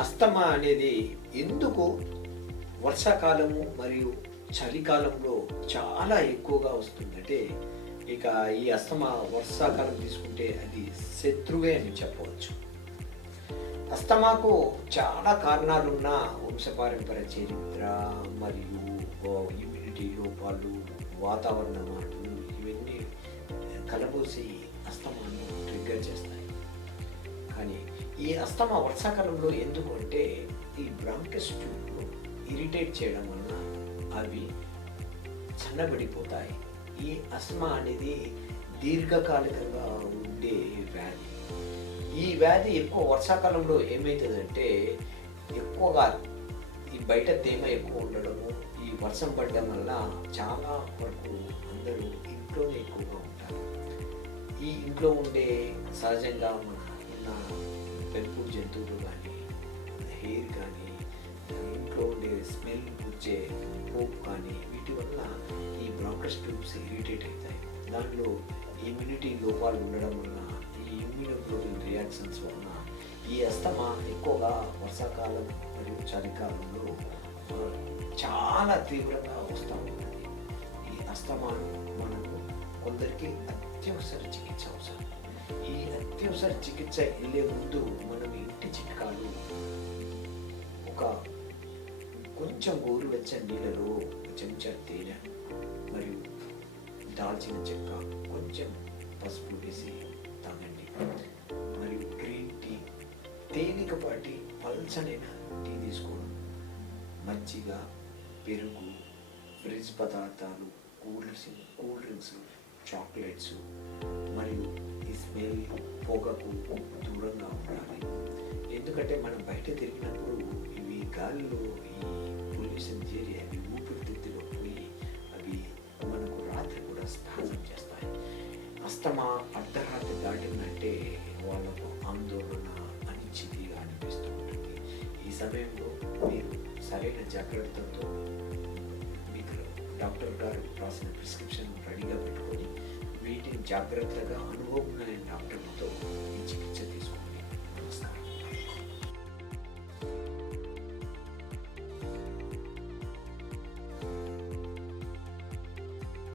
Asthma అనేది ఎందుకు వర్షాకాలము మరియు చలికాలంలో చాలా ఎక్కువగా వస్తుందంటే ఇక ఈ అస్తమా వర్షాకాలం తీసుకుంటే అది శత్రువే అని చెప్పవచ్చు. అస్తమాకు చాలా కారణాలున్న వంశపారంపర చరిత్ర మరియు ఇమ్యూనిటీ లోపాలు వాతావరణ మార్పులు ఇవన్నీ కలబోసి అస్తమాను ట్రిగ్గర్ చేస్తాయి. కానీ ఈ అస్తమా వర్షాకాలంలో ఎందుకు అంటే ఈ బ్రాంకస్ ట్యూబ్ను ఇరిటేట్ చేయడం వలన అవి సన్నబడిపోతాయి ఈ అస్తమా అనేది దీర్ఘకాలికంగా ఉండే వ్యాధి. ఈ వ్యాధి ఎక్కువ వర్షాకాలంలో ఏమవుతుందంటే ఎక్కువగా ఈ బయట తేమ ఎక్కువ ఉండడము ఈ వర్షం పడడం వల్ల చాలా వరకు అందరూ ఇంట్లోనే ఎక్కువగా ఉంటారు. ఈ ఇంట్లో ఉండే సహజంగా ఉన్న పెంపుడు జంతువులు కానీ హెయిర్ కానీ ఇంట్లో ఉండే స్మెల్ వచ్చే పోపు కానీ వీటి వల్ల ఈ బ్రాంకస్ ట్యూబ్స్ ఇరిటేట్ అవుతాయి. దానిలో ఇమ్యూనిటీ లోపాలు ఉండడం వల్ల ఈ ఇమ్యూనోగ్లోబిన్ రియాక్షన్స్ వలన ఈ అస్తమా ఎక్కువగా వర్షాకాలం మరియు చలికాలంలో చాలా తీవ్రంగా వస్తూ ఉంటుంది. ఈ అస్తమాను మనము కొందరికి అత్యవసర చికిత్స అవసరం. అత్యవసర చికిత్స వెళ్ళే ముందు మనం ఇంటి చిట్కాలు ఒక కొంచెం గోరువెచ్చని నీళ్ళలో చెంచా తేనె మరియు దాల్చిన చెక్క కొంచెం పసుపు వేసి తాగండి. మరియు గ్రీన్ టీ తేలికపాటి పల్చనైన టీ తీసుకోవడం. మజ్జిగ పెరుగు ఫ్రిడ్జ్ పదార్థాలు cool drinks cool drinks chocolates మరియు పొగకు దూరంగా ఉండాలి. ఎందుకంటే మనం బయట తిరిగినప్పుడు ఇవి గాలిలో ఈ పొల్యూషన్ చేరి అవి ఊపిరితిత్తులో పోయి అవి మనకు రాత్రి కూడా స్నానం చేస్తాయి. అస్తమా అర్ధరాత్రి దాటిందంటే వాళ్ళకు ఆందోళన అనిశ్చితిగా అనిపిస్తూ ఉంటుంది. ఈ సమయంలో మీరు సరైన జాగ్రత్తతో మీకు డాక్టర్ గారు రాసిన ప్రిస్క్రిప్షన్ రెడీగా जागृत का अनुभव में डॉक्टर तो